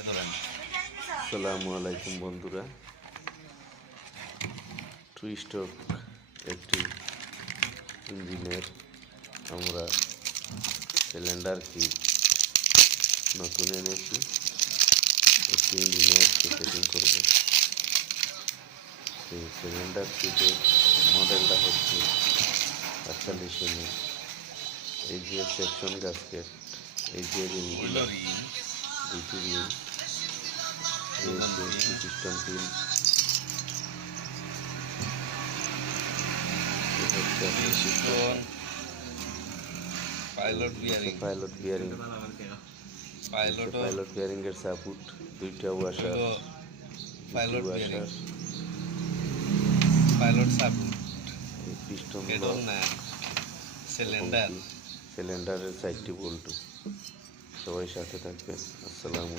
আসসালামু আলাইকুম বন্ধুরা, টু স্ট্রোক একটি ইঞ্জিনের আমরা সিলিন্ডার কিট নতুন এনেছি। একটি ইঞ্জিনের সেটিং করব। সেই সিলিন্ডার কিটের মডেলটা হচ্ছে 48 mm। এই যে সেকশন গ্যাসকেট, এই যে রিংগুলো, দুটি ring, piston pin, pilot bearing pilot bearing এর সাপোর্ট, দুইটা washer, pilot support, piston, cylinder. সিলিন্ডারের 4টি বল্টু। সবাই সাথে থাকবেন। আসসালামু